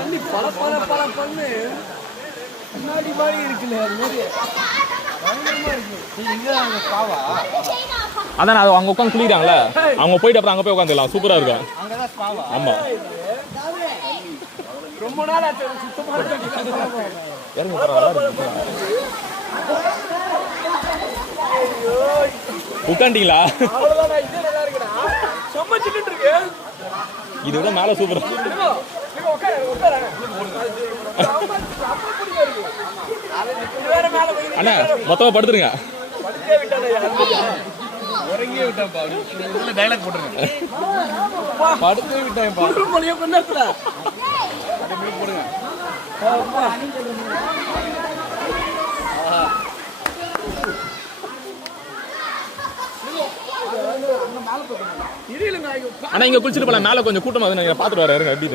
தண்ணி பல பல பல பண்ணு முன்னாடி மாதிரி இருக்குல்ல அது மாதிரி பயங்கரமா இருக்கு. இங்க காவா அதான் அது அவங்க உட்காந்து குளிக்கிறாங்களே, அவங்க போயிட்டு அப்புறம் அங்கே போய் உட்காந்துக்கலாம். சூப்பராக இருக்கும். அங்கதான் காவா. ஆமா, ரொம்ப நாள் ஆச்சு சுத்தமா இறங்கி போகிறாங்க. உட்காந்துட்டீங்களா? அவ்வளவுதான். இது நல்லா இருக்குடா, செம்ம சில்லுன்னு இருக்கு. இது விட மேலே சூப்பராக. அண்ணா மொத்தமாக படுத்துருங்க. உறங்கியே விட்டான்ப்பா. டைலாக் போட்டுருங்க. படுத்தே விட்டான்ப்பா. போடுங்க. அண்ணா இங்கே குளிச்சுட்டு போகலாம். மேலே கொஞ்சம் கூட்டமாக பார்த்துட்டு வர இருங்க. எப்படி